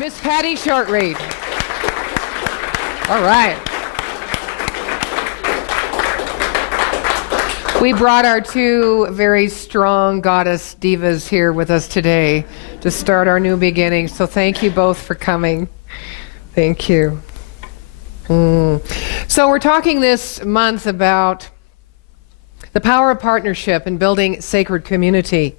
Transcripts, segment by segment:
Miss Patty Shortreed. All right. We brought our two very strong goddess divas here with us today to start our new beginning. So thank you both for coming. Thank you. So we're talking this month about the power of partnership in building sacred community.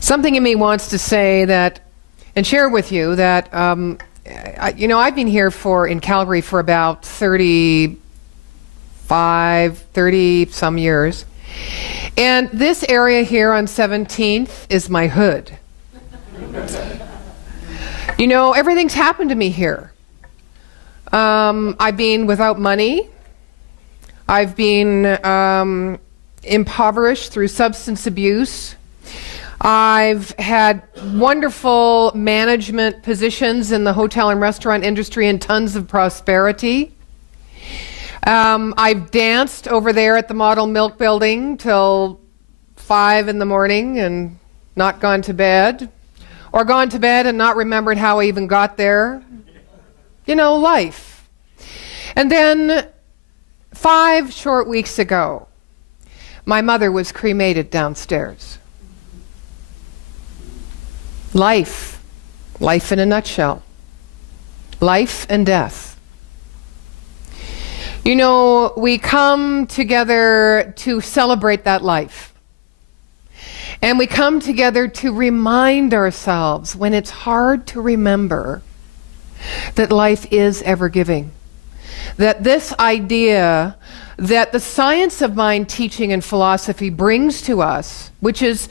Something in me wants to say that, and share with you that, I've been here in Calgary for about 30 some years. And this area here on 17th is my hood. Everything's happened to me here. I've been without money. I've been impoverished through substance abuse. I've had wonderful management positions in the hotel and restaurant industry and tons of prosperity. I've danced over there at the Model Milk Building till 5 in the morning and not gone to bed. Or gone to bed and not remembered how I even got there. Life. And then 5 short weeks ago, my mother was cremated downstairs. Life. Life in a nutshell. Life and death. We come together to celebrate that life. And we come together to remind ourselves when it's hard to remember that life is ever-giving. That this idea that the science of mind teaching and philosophy brings to us, which is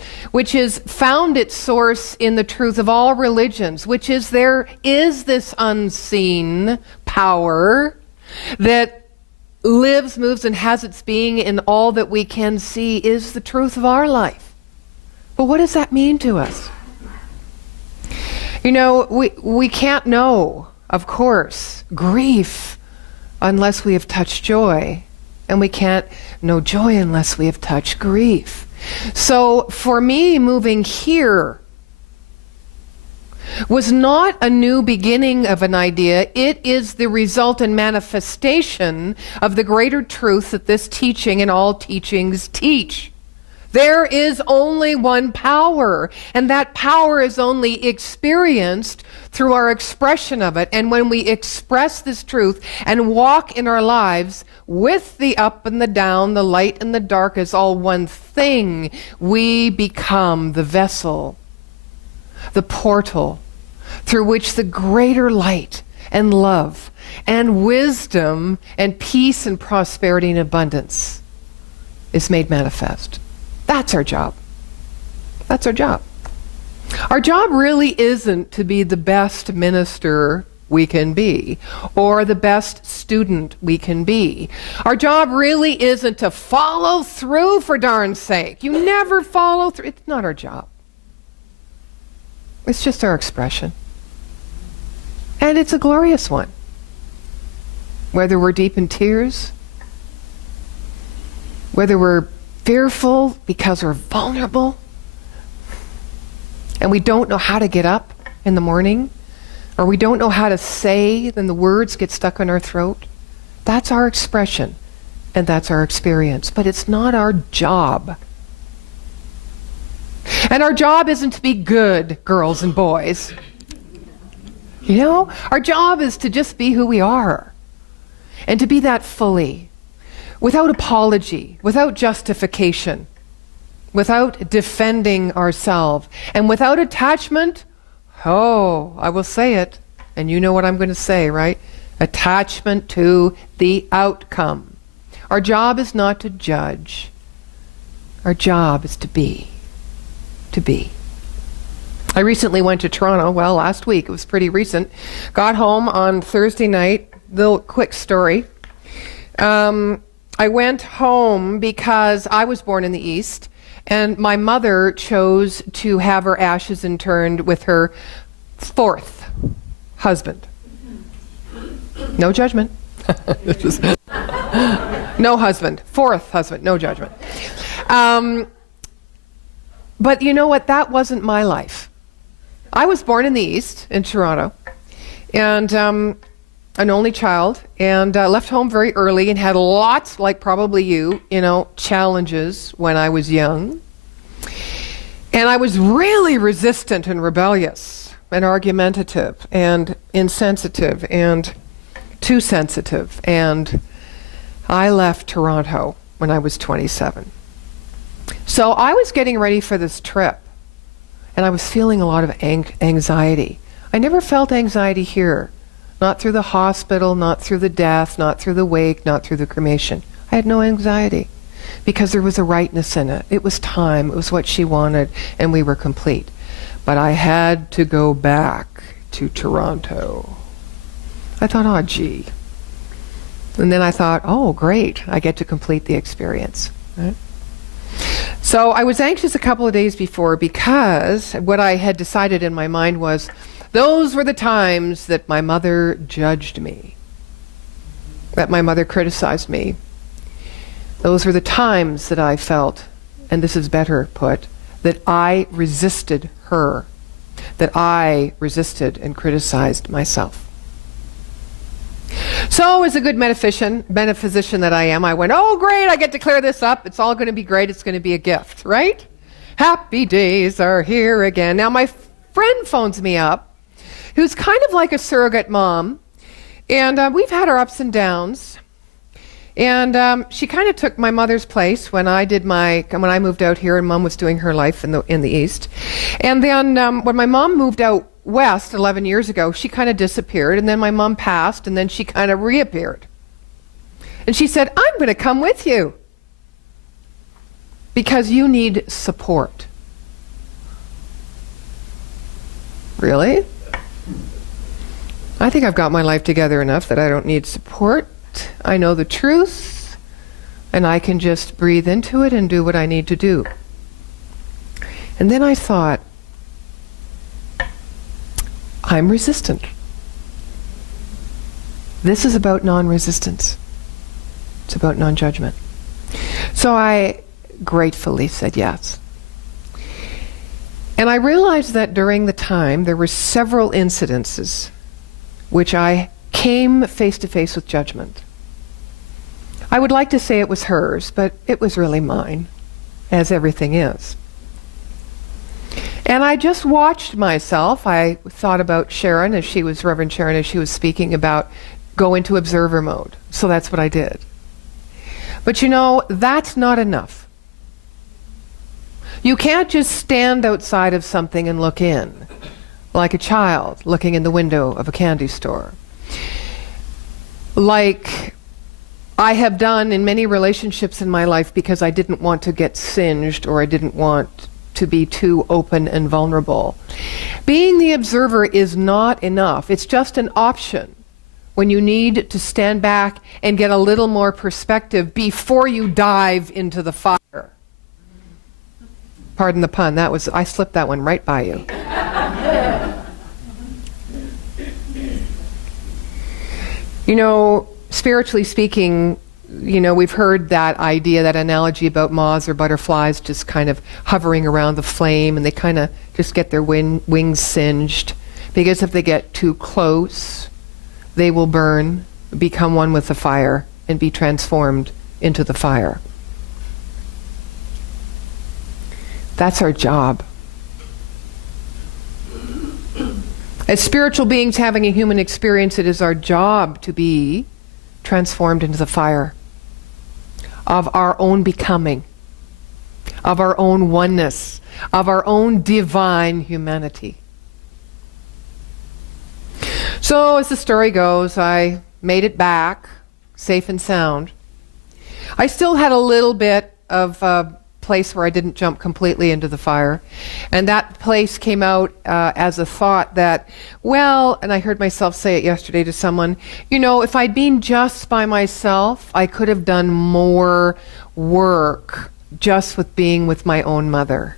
found its source in the truth of all religions, which is there is this unseen power that lives, moves, and has its being in all that we can see, is the truth of our life. But what does that mean to us? We can't know, of course, grief unless we have touched joy. And we can't know joy unless we have touched grief. So for me, moving here was not a new beginning of an idea. It is the result and manifestation of the greater truth that this teaching and all teachings teach. There is only one power, and that power is only experienced through our expression of it. And when we express this truth and walk in our lives with the up and the down, the light and the dark as all one thing, we become the vessel, the portal through which the greater light and love and wisdom and peace and prosperity and abundance is made manifest. That's our job. That's our job. Our job really isn't to be the best minister we can be or the best student we can be. Our job really isn't to follow through, for darn's sake. You never follow through. It's not our job. It's just our expression. And it's a glorious one. Whether we're deep in tears, whether we're fearful because we're vulnerable and we don't know how to get up in the morning, or we don't know how to say, then the words get stuck in our throat. That's our expression and that's our experience, but it's not our job. And our job isn't to be good girls and boys. Our job is to just be who we are and to be that fully, without apology, without justification, without defending ourselves, and without attachment. Oh, I will say it, and you know what I'm going to say, right? Attachment to the outcome. Our job is not to judge. Our job is to be. To be. I recently went to Toronto, last week, it was pretty recent. Got home on Thursday night. Little quick story. I went home because I was born in the East, and my mother chose to have her ashes interred with her 4th husband. No judgment. No husband. 4th husband. No judgment. But you know what? That wasn't my life. I was born in the East, in Toronto, and an only child, and left home very early and had lots, like probably you know, challenges when I was young. And I was really resistant and rebellious and argumentative and insensitive and too sensitive. And I left Toronto when I was 27. So I was getting ready for this trip, and I was feeling a lot of anxiety. I never felt anxiety here. Not through the hospital, not through the death, not through the wake, not through the cremation. I had no anxiety because there was a rightness in it. It was time. It was what she wanted, and we were complete. But I had to go back to Toronto. I thought, oh, gee. And then I thought, oh, great. I get to complete the experience. Right? So I was anxious a couple of days before because what I had decided in my mind was those were the times that my mother judged me, that my mother criticized me. Those were the times that I felt, and this is better put, that I resisted her, that I resisted and criticized myself. So as a good metaphysician that I am, I went, oh great, I get to clear this up. It's all going to be great. It's going to be a gift, right? Happy days are here again. Now my friend phones me up, who's kind of like a surrogate mom, and we've had our ups and downs. And she kind of took my mother's place when I moved out here, and Mom was doing her life in the East. And then when my mom moved out west 11 years ago, she kind of disappeared, and then my mom passed, and then she kind of reappeared. And she said, I'm going to come with you because you need support. Really? I think I've got my life together enough that I don't need support. I know the truth, and I can just breathe into it and do what I need to do. And then I thought, I'm resistant. This is about non-resistance. It's about non-judgment. So I gratefully said yes. And I realized that during the time there were several incidences which I came face to face with judgment. I would like to say it was hers, but it was really mine, as everything is. And I just watched myself. I thought about Sharon, Reverend Sharon, as she was speaking about go into observer mode. So that's what I did. But you know, that's not enough. You can't just stand outside of something and look in, like a child looking in the window of a candy store. Like I have done in many relationships in my life because I didn't want to get singed or I didn't want to be too open and vulnerable. Being the observer is not enough. It's just an option when you need to stand back and get a little more perspective before you dive into the fire. Pardon the pun, I slipped that one right by you. You know, spiritually speaking, you know, we've heard that idea, that analogy about moths or butterflies just kind of hovering around the flame, and they kind of just get their wings singed. Because if they get too close, they will burn, become one with the fire, and be transformed into the fire. That's our job. As spiritual beings having a human experience, it is our job to be transformed into the fire of our own becoming, of our own oneness, of our own divine humanity. So as the story goes, I made it back, safe and sound. I still had a little bit of place where I didn't jump completely into the fire. And that place came out as a thought that, well, and I heard myself say it yesterday to someone, you know, if I'd been just by myself, I could have done more work just with being with my own mother,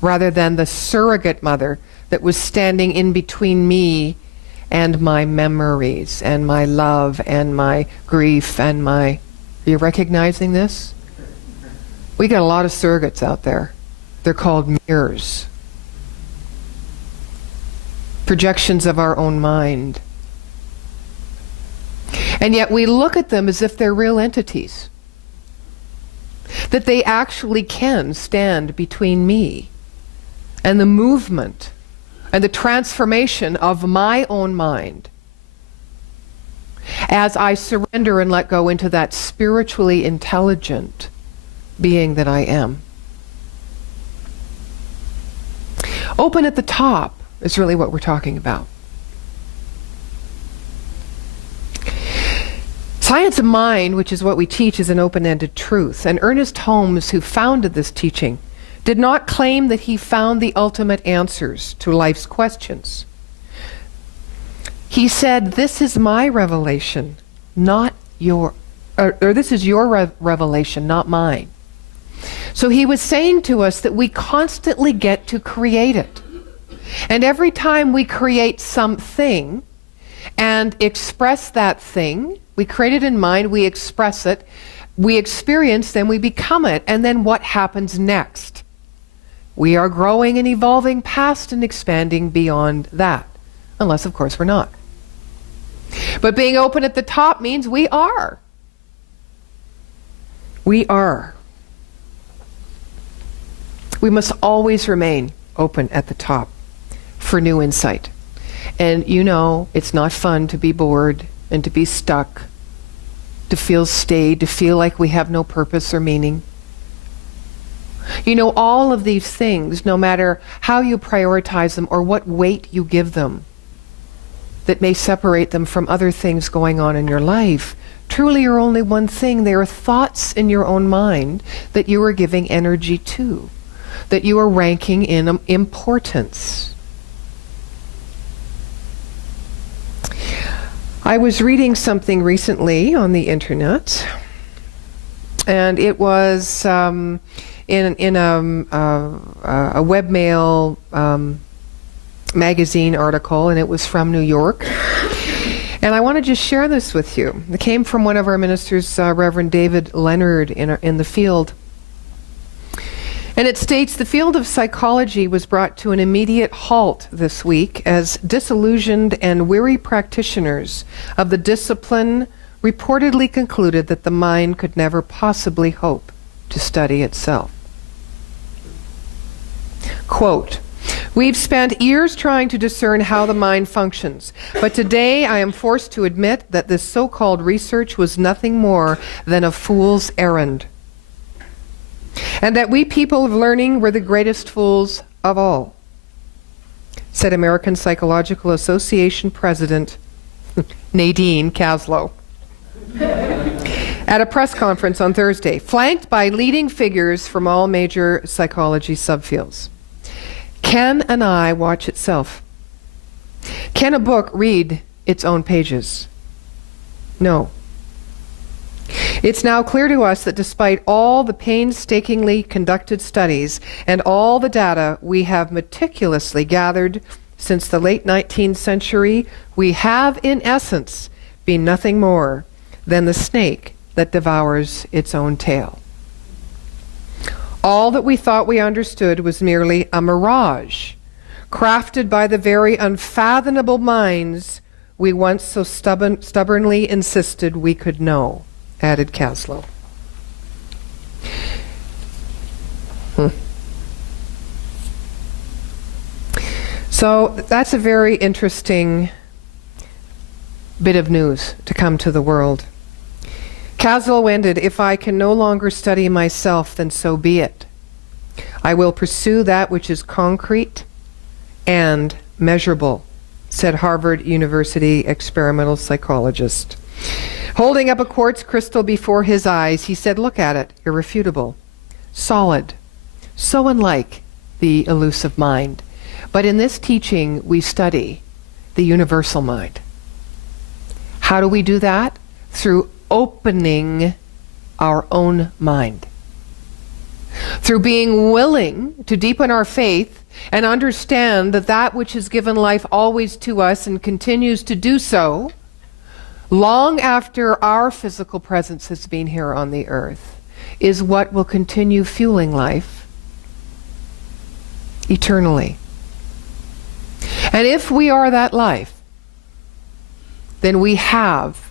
rather than the surrogate mother that was standing in between me and my memories and my love and my grief and my... Are you recognizing this? We got a lot of surrogates out there. They're called mirrors. Projections of our own mind. And yet we look at them as if they're real entities. That they actually can stand between me and the movement and the transformation of my own mind as I surrender and let go into that spiritually intelligent being that I am. Open at the top is really what we're talking about. Science of mind, which is what we teach, is an open-ended truth. And Ernest Holmes, who founded this teaching, did not claim that he found the ultimate answers to life's questions. He said, this is my revelation, not your, or this is your revelation, not mine. So he was saying to us that we constantly get to create it. And every time we create something and express that thing, we create it in mind, we express it, we experience, then we become it. And then what happens next? We are growing and evolving past and expanding beyond that. Unless, of course, we're not. But being open at the top means we are. We are. We must always remain open at the top for new insight. And you know, it's not fun to be bored and to be stuck, to feel stayed, to feel like we have no purpose or meaning. You know, all of these things, no matter how you prioritize them or what weight you give them, that may separate them from other things going on in your life, truly are only one thing. They are thoughts in your own mind that you are giving energy to, that you are ranking in importance. I was reading something recently on the internet, and it was in a webmail magazine article, and it was from New York. And I want to just share this with you. It came from one of our ministers, Reverend David Leonard, in the field. And it states, the field of psychology was brought to an immediate halt this week as disillusioned and weary practitioners of the discipline reportedly concluded that the mind could never possibly hope to study itself. Quote, we've spent years trying to discern how the mind functions, but today I am forced to admit that this so-called research was nothing more than a fool's errand. And that we people of learning were the greatest fools of all, said American Psychological Association President Nadene at a press conference on Thursday, flanked by leading figures from all major psychology subfields. Can an eye watch itself? Can a book read its own pages? No. It's now clear to us that despite all the painstakingly conducted studies and all the data we have meticulously gathered since the late 19th century, we have, in essence, been nothing more than the snake that devours its own tail. All that we thought we understood was merely a mirage, crafted by the very unfathomable minds we once so stubbornly insisted we could know, added Caslow. So that's a very interesting bit of news to come to the world. Caslow ended, if I can no longer study myself, then so be it. I will pursue that which is concrete and measurable, said Harvard University experimental psychologist. Holding up a quartz crystal before his eyes, he said, look at it, irrefutable, solid, so unlike the elusive mind. But in this teaching, we study the universal mind. How do we do that? Through opening our own mind. Through being willing to deepen our faith and understand that that which has given life always to us and continues to do so, long after our physical presence has been here on the earth, is what will continue fueling life eternally. And if we are that life, then we have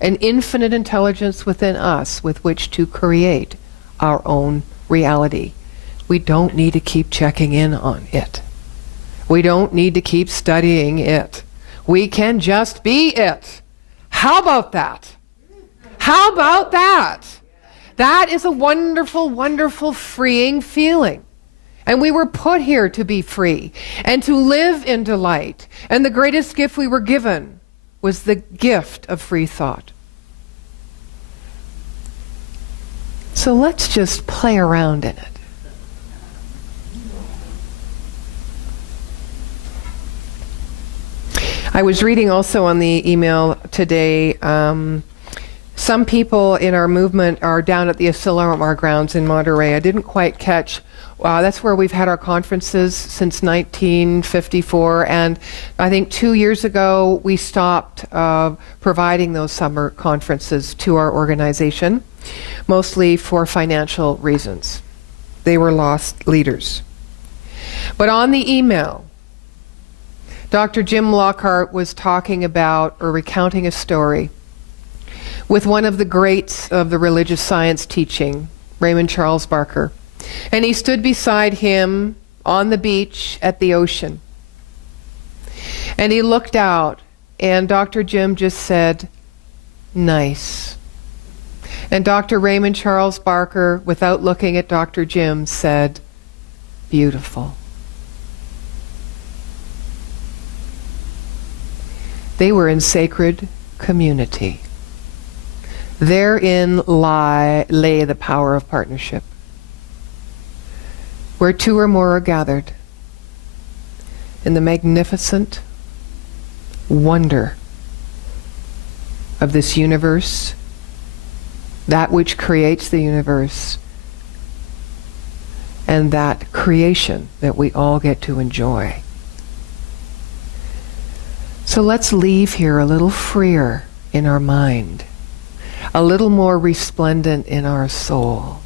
an infinite intelligence within us with which to create our own reality. We don't need to keep checking in on it. We don't need to keep studying it. We can just be it. How about that? How about that? That is a wonderful, wonderful, freeing feeling. And we were put here to be free and to live in delight. And the greatest gift we were given was the gift of free thought. So let's just play around in it. I was reading also on the email today, some people in our movement are down at the Asilomar grounds in Monterey. I didn't quite catch, that's where we've had our conferences since 1954, and I think 2 years ago we stopped providing those summer conferences to our organization, mostly for financial reasons. They were lost leaders. But on the email, Dr. Jim Lockhart was talking about or recounting a story with one of the greats of the religious science teaching, Raymond Charles Barker. And he stood beside him on the beach at the ocean. And he looked out, and Dr. Jim just said, "Nice." And Dr. Raymond Charles Barker, without looking at Dr. Jim, said, "Beautiful." They were in sacred community. Therein lay the power of partnership. Where two or more are gathered in the magnificent wonder of this universe, that which creates the universe, and that creation that we all get to enjoy. So let's leave here a little freer in our mind, a little more resplendent in our soul,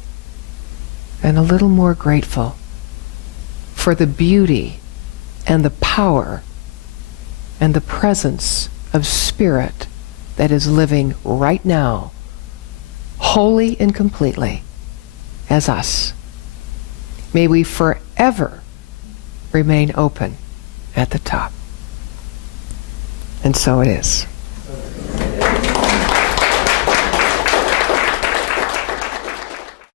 and a little more grateful for the beauty and the power and the presence of Spirit that is living right now, wholly and completely, as us. May we forever remain open at the top. And so it is.